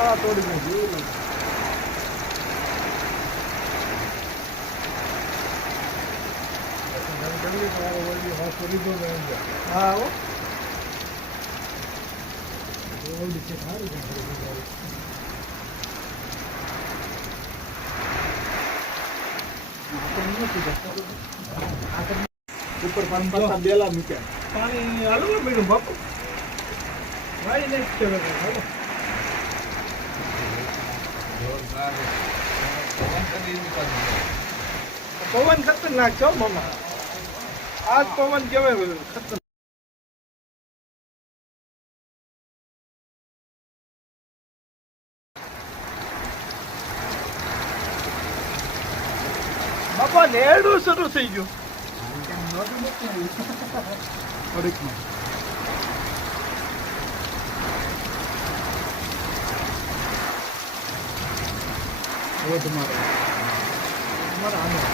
ના તોડી નાખ્યું. હા હો ઉપર પાછા બેલા મૂક્યા. પાણી હાલો ને બેનું બાપુ ભાઈ નેક્સ્ટ હાલો પવન ખતરનાક છો મામા. આજ પવન કેવાય ખતરનાક. બાપા નેડું શરૂ થઈ ગયું. તમારે